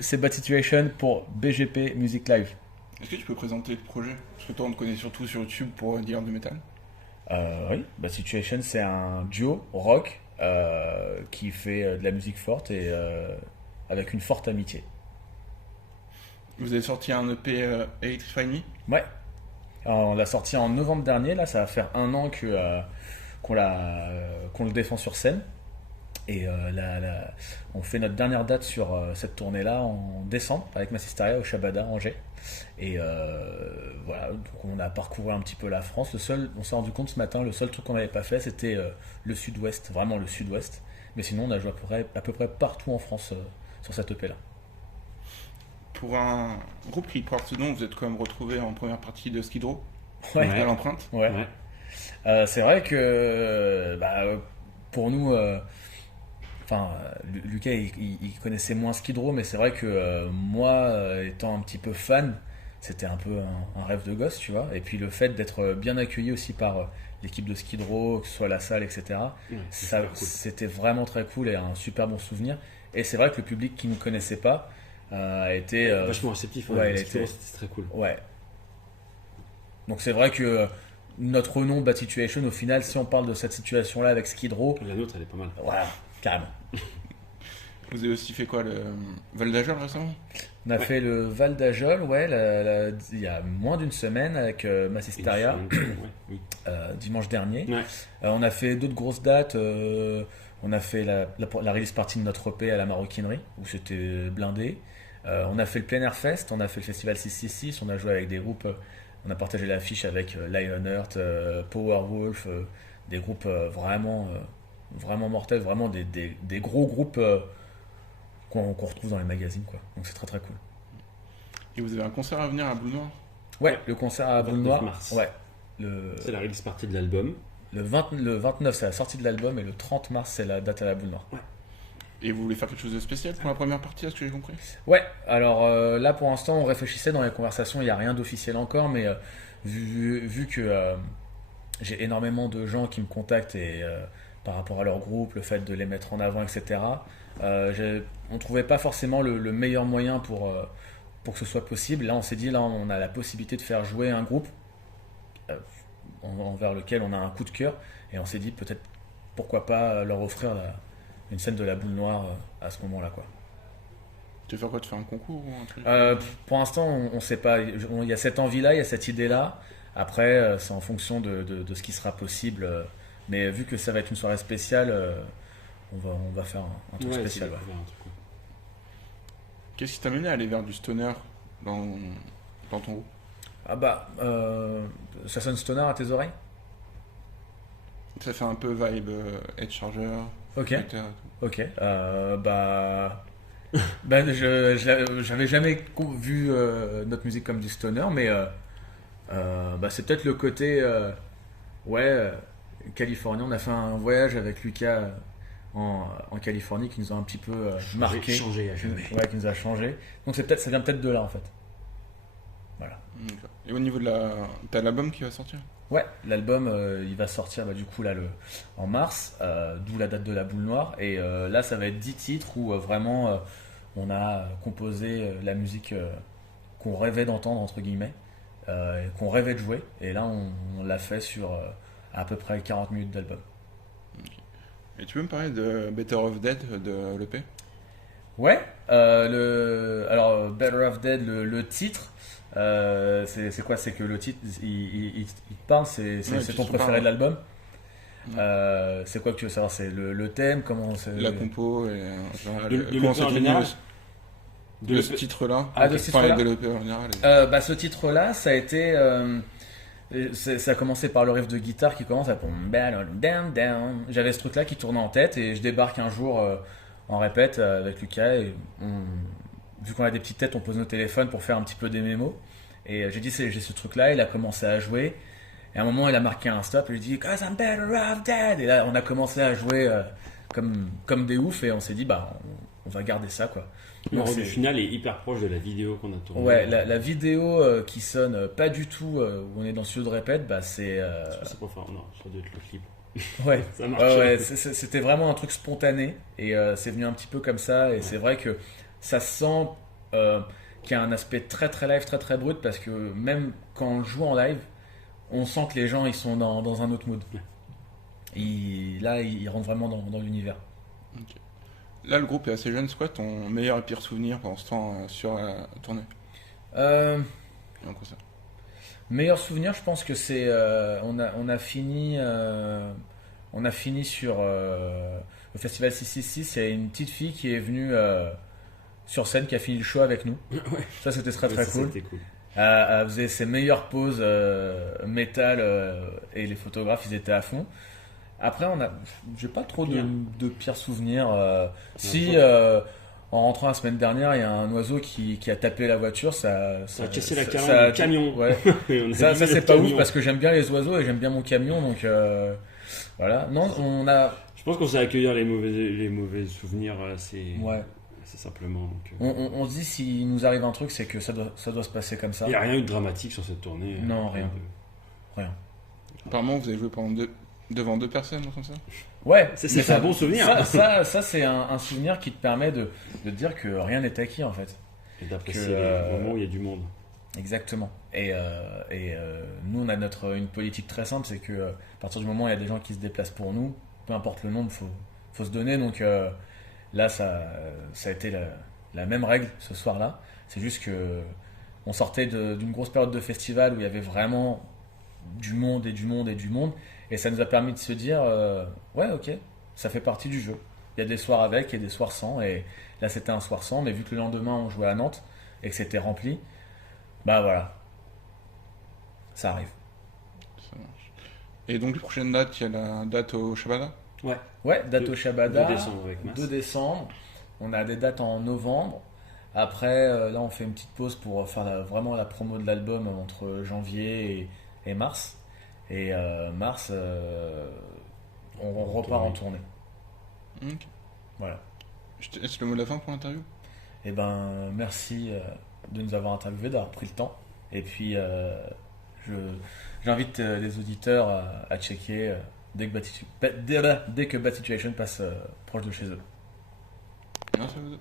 C'est Bad Situation pour BGP Music Live. Est-ce que tu peux présenter le projet? Parce que toi, on te connaît surtout sur YouTube pour dire du métal. Oui, Bad Situation, c'est un duo rock qui fait de la musique forte et avec une forte amitié. Vous avez sorti un EP Electrify Me? Ouais. Alors, on l'a sorti en novembre dernier, là ça va faire un an qu'on le défend sur scène. Et on fait notre dernière date sur cette tournée-là en décembre avec Massisteria au Shabada, Angers. Et voilà, donc on a parcouru un petit peu la France. On s'est rendu compte ce matin, le seul truc qu'on n'avait pas fait, c'était le sud-ouest, vraiment le sud-ouest. Mais sinon, on a joué à peu près partout en France sur cette EP-là. Pour un groupe qui porte ce nom, vous êtes quand même retrouvé en première partie de Skid Row, Ouais. à l'empreinte. Ouais. C'est vrai que pour nous, Lucas il connaissait moins Skid Row, mais c'est vrai que moi, étant un petit peu fan, c'était un peu un rêve de gosse, tu vois. Et puis le fait d'être bien accueilli aussi par l'équipe de Skid Row, que ce soit la salle, etc. Super cool. C'était vraiment très cool et un super bon souvenir. Et c'est vrai que le public qui ne nous connaissait pas a été Vachement réceptif, ouais, c'était très cool. ouais. Donc c'est vrai que notre nom Bad Situation, au final, si on parle de cette situation-là avec Skid Row, La nôtre, elle est pas mal. voilà, carrément. Vous avez aussi fait quoi, le Val d'Ajol récemment? On a fait le Val d'Ajol, ouais, il y a moins d'une semaine avec Massisteria, Oui. dimanche dernier. Ouais. On a fait d'autres grosses dates. On a fait la release party de notre EP à la Maroquinerie, où c'était blindé. On a fait le Plein Air Fest, on a fait le festival 666, on a joué avec des groupes. On a partagé l'affiche avec Lionheart, Powerwolf, des groupes vraiment mortels, vraiment des gros groupes qu'on retrouve dans les magazines, quoi. Donc c'est très très cool. Et vous avez un concert à venir à Boule Noire? Ouais, le concert à Boule 29 Noire. mars. Ouais. C'est la release partie de l'album. Le 29, c'est la sortie de l'album, et le 30 mars, c'est la date à la Boule Noire. Et vous voulez faire quelque chose de spécial pour la première partie, à ce que j'ai compris? Ouais, alors là pour l'instant, on réfléchissait dans les conversations, il n'y a rien d'officiel encore, mais vu que j'ai énormément de gens qui me contactent et par rapport à leur groupe, le fait de les mettre en avant, etc., on trouvait pas forcément le meilleur moyen pour que ce soit possible. Là, on s'est dit, là, on a la possibilité de faire jouer un groupe envers lequel on a un coup de cœur, et on s'est dit peut-être pourquoi pas leur offrir une scène de la Boule Noire à ce moment-là, quoi. Tu veux faire quoi? Tu fais un concours ou un truc? Pour l'instant, on sait pas. Il y a cette envie-là, il y a cette idée-là. Après, c'est en fonction de ce qui sera possible. Mais vu que ça va être une soirée spéciale, on va faire un truc spécial. Ouais. Qu'est-ce qui t'a mené à aller vers du stoner dans ton groupe? Ah bah, ça sonne stoner à tes oreilles? Ça fait un peu vibe Edge Charger, Ok. Twitter et tout. Ok. J'avais jamais vu notre musique comme du stoner, mais c'est peut-être le côté californien. On a fait un voyage avec Lucas en Californie qui nous a un petit peu marqué, Changé à jamais. ouais, qui nous a changé. Donc ça vient peut-être de là en fait. Voilà. D'accord. Et au niveau de t'as l'album qui va sortir? Ouais, l'album il va sortir du coup là en mars, d'où la date de la Boule Noire. Et là ça va être 10 titres où vraiment on a composé la musique qu'on rêvait d'entendre entre guillemets, qu'on rêvait de jouer. Et là on l'a fait sur à peu près 40 minutes d'album. Et tu peux me parler de Better of Dead de l'EP? Ouais, alors Better Off Dead, le titre, c'est quoi? C'est que le titre, il te parle, c'est ton préféré de l'album. C'est quoi que tu veux savoir? C'est le thème, comment c'est... La compo et l'EP en général de ce titre-là? De ce titre-là, de l'EP en général. ce titre-là, ça a été... ça a commencé par le riff de guitare qui commence à... J'avais ce truc-là qui tournait en tête et je débarque un jour... en répète avec Lucas et vu qu'on a des petites têtes, on pose nos téléphones pour faire un petit peu des mémos. Et j'ai dit j'ai ce truc là, il a commencé à jouer et à un moment il a marqué un stop et je dis Cause I'm better off dead, et là on a commencé à jouer comme des oufs et on s'est dit on va garder ça, quoi. Le rendu final est hyper proche de la vidéo qu'on a tournée. Ouais, la vidéo qui sonne pas du tout où on est dans le studio de répète, c'est C'est pas fort, non, ça doit être le clip. Ouais, Ça marchait. ouais, c'était vraiment un truc spontané et c'est venu un petit peu comme ça. Et c'est vrai que ça sent qu'il y a un aspect très très live, très très brut parce que même quand on joue en live, on sent que les gens ils sont dans un autre mood. Là, ils rentrent vraiment dans l'univers. Ok. Là, le groupe est assez jeune. C'est quoi ton meilleur et pire souvenir pendant ce temps sur la tournée Euh, et en concert? Meilleur souvenir, je pense que c'est on a fini sur le festival 666. Il y a une petite fille qui est venue sur scène qui a fini le show avec nous. Ça c'était très très cool. C'était cool. Elle faisait ses meilleures poses métal et les photographes ils étaient à fond. Après j'ai pas trop de pires souvenirs. Si en rentrant la semaine dernière, il y a un oiseau qui a tapé la voiture, ça a cassé la ça- camion. Ouais. Ça c'est pas ouf parce que j'aime bien les oiseaux et j'aime bien mon camion, donc voilà. Non, Je pense qu'on sait accueillir les mauvais souvenirs assez simplement. Donc, on se dit s'il nous arrive un truc, c'est que ça doit se passer comme ça. il n'y a rien eu de dramatique sur cette tournée. Non, rien. Apparemment, vous avez joué devant 2 personnes, comme ça. Ouais, c'est un bon souvenir. Ça c'est un souvenir qui te permet de te dire que rien n'est acquis en fait. Et d'apprécier les moments où il y a du monde. Exactement. Et nous, on a une politique très simple, c'est que à partir du moment où il y a des gens qui se déplacent pour nous, peu importe le nombre, faut se donner. Donc là, ça a été la même règle ce soir-là. C'est juste que on sortait d'une grosse période de festival où il y avait vraiment du monde et du monde et du monde. Et ça nous a permis de se dire, ouais, ok, ça fait partie du jeu. Il y a des soirs avec et des soirs sans. Et là, c'était un soir sans, mais vu que le lendemain, on jouait à Nantes et que c'était rempli, bah voilà, ça arrive. Ça marche. Et donc, les prochaines dates, il y a la date au Shabada. Ouais, date au Shabada, 2 décembre avec Mas. 2 décembre. On a des dates en novembre. Après, là, on fait une petite pause pour faire vraiment la promo de l'album entre janvier et mars. Et mars, on repart en tournée. Ok. Voilà. Je te laisse le mot de la fin pour l'interview. Et ben, merci de nous avoir interviewés, d'avoir pris le temps. Et puis, j'invite les auditeurs à checker dès que Bad Situation passe proche de chez eux. Merci à vous deux.